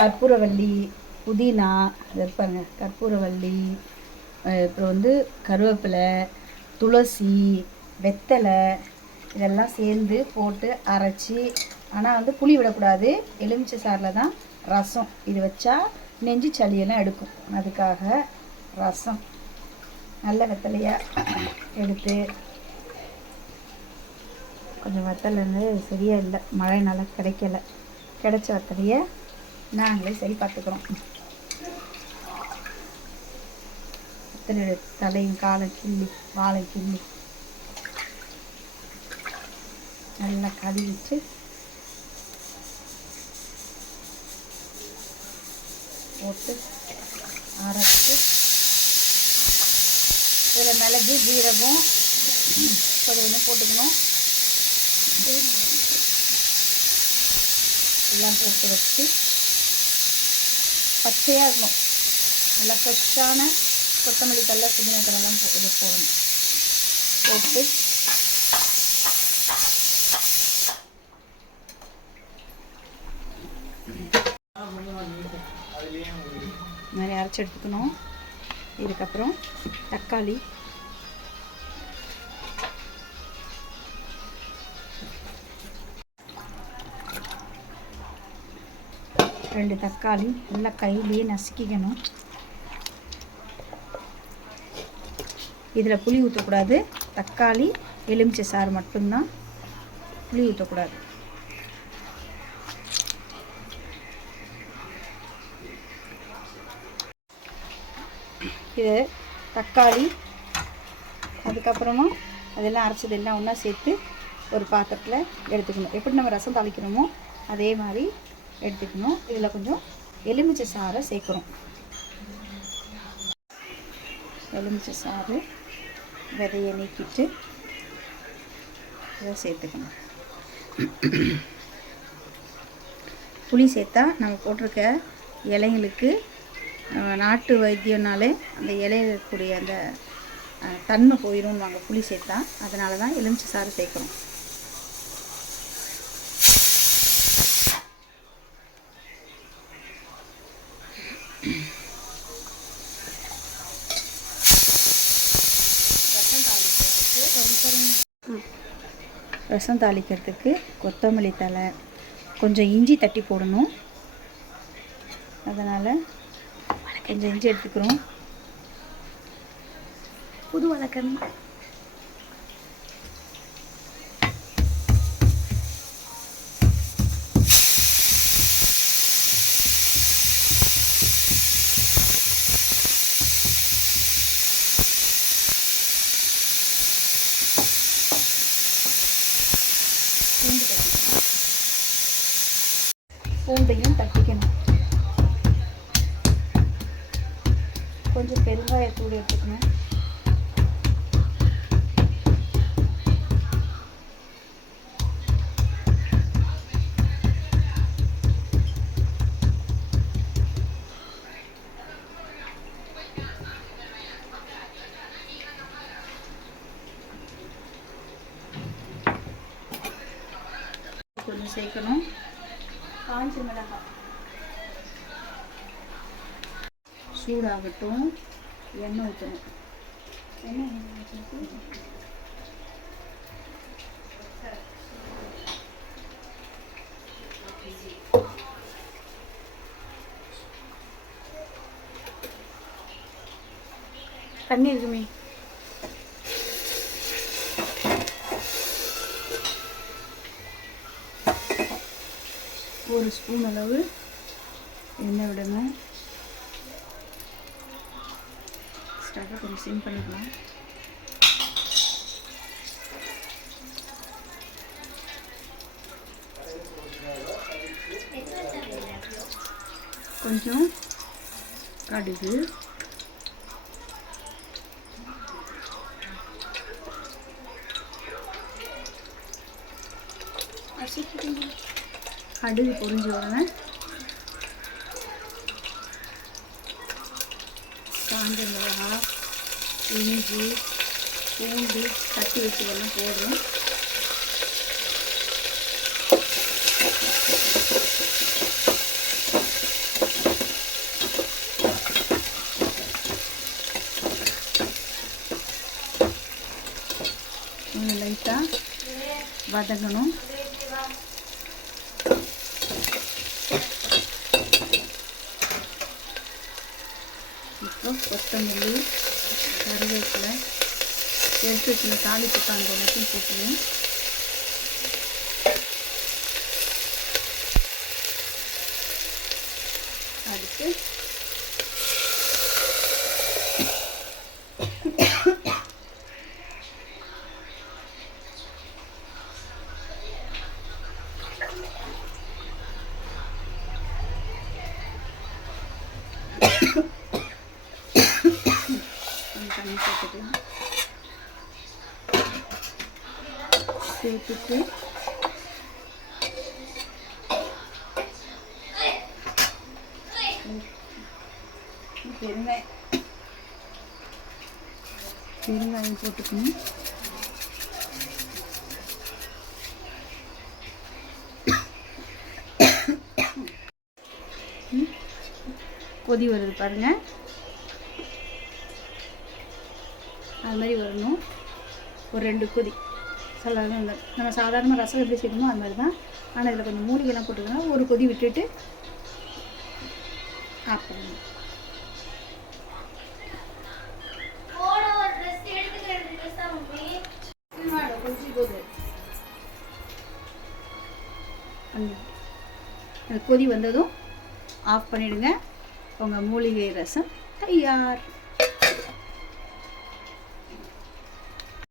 கற்பூரவள்ளி புதினா இது இருப்பாங்க. கற்பூரவள்ளி அப்புறம் வந்து கருவேப்பிலை துளசி வெத்தலை இதெல்லாம் சேர்ந்து போட்டு அரைச்சி ஆனால் வந்து புளி விடக்கூடாது. எலுமிச்சை சாறில் தான் ரசம். இது வச்சா நெஞ்சு சளியெல்லாம் எடுக்கும். அதுக்காக ரசம். நல்ல வெத்தலையாக எடுத்து கொஞ்சம் வெத்தலை வந்து சரியாக இல்லை. மழைனால கிடைக்கல. கிடைச்ச வெத்தலையை நாங்களே சரி பார்த்துக்குறோம். வெத்தலை தலையும் காலை கிள்ளி வாழை கிள்ளி. நல்லா கழுவிட்டு போட்டு அரைச்சி இதில் மிளகு ஜீரகம் கொஞ்சம் போட்டுக்கணும். எல்லாம் போட்டு வச்சு பச்சையாக இருக்கும். நல்லா ஃப்ரெஷ்ஷான கொத்தமல்லி தள்ள புதினா தரெல்லாம் இது போடணும். போட்டு. இந்த மாதிரி அரைச்சி எடுத்துக்கணும். இதுக்கப்புறம் தக்காளி. ரெண்டு தக்காளி நல்லா கையிலேயே நசுக்கிக்கணும். இதில் புளி ஊற்றக்கூடாது தக்காளி எலுமிச்சை சாறு மட்டும்தான் புளி ஊற்றக்கூடாது இது தக்காளி அதுக்கப்புறமா அதெல்லாம் அரைச்சது எல்லாம் ஒன்றா சேர்த்து ஒரு பாத்திரத்தில் எடுத்துக்கணும். எப்படி நம்ம ரசம் தாளிக்கிறோமோ அதே மாதிரி எடுத்துக்கணும். இதில் கொஞ்சம் எலுமிச்சை சாறை சேர்க்குறோம் எலுமிச்சை சாறு விதையை நீக்கிட்டு இதை சேர்த்துக்கணும். புளி சேர்த்தா நம்ம போட்டிருக்க இலைங்களுக்கு நாட்டு வைத்தியம்னாலே அந்த இலையில இருக்கக்கூடிய அந்த தன்மை தன்மை போயிடும்வாங்க புளி சேர்த்தா அதனால தான் எலுமிச்சை சாறு சேர்க்குறோம் ரசம் தாளிக்கிறதுக்கு கொத்தமல்லி தழை கொஞ்சம் இஞ்சி தட்டி போடணும். அதனால் கொஞ்சம் இஞ்சி எடுத்துக்கிறோம். புது வழக்கம் பூண்டு தட்டிக்கணும் பூண்டையும் தட்டிக்கணும் கொஞ்சம் பெருங்காயத்தூள் எடுத்துக்கணும் கொஞ்சம் சேர்க்கணும் காஞ்ச மிளகாய் சூடாகட்டும். எண்ணெய் ஊற்றணும் எண்ணெய் தண்ணி இருக்குமே. ஒரு ஸ்பூன் அளவு எண்ணெய் விடுங்க. ஸ்டவ்வை கொஞ்சம் சிம் பண்ணிக்கலாம். கொஞ்சம் கடுகு. கடுகு பொறிஞ்ச உடனே காஞ்ச மிளகா இஞ்சி பூண்டு தட்டி வச்சதெல்லாம் போடுறோம் லைட்டாக வதங்கணும். இப்போ கொத்தமல்லி கருவேப்பிலை எடுத்து வச்சுல தாளிப்பு காண்பு எல்லாத்தையும் போட்டுருவேன். அடுத்து கொஞ்சம் தண்ணி சேர்த்துக்கலாம் சேர்த்துட்டு பெருங்காயம் பெருங்காயம் போட்டுக்கணும். கொதி வருது பாருங்க. அது மாதிரி வரணும். ஒரு ரெண்டு கொதி. சொல்ல இந்த நம்ம சாதாரண ரசம் எப்படி செய்யணுமோ அது மாதிரி தான். ஆனால் இதில் கொஞ்சம் மூலிகைலாம் போட்டுக்கணும். ஒரு கொதி விட்டுட்டு ஆஃப் பண்ணணும் அந்த கொதி வந்ததும் ஆஃப் பண்ணிடுங்க. உங்கள் மூலிகை ரசம் தயார்.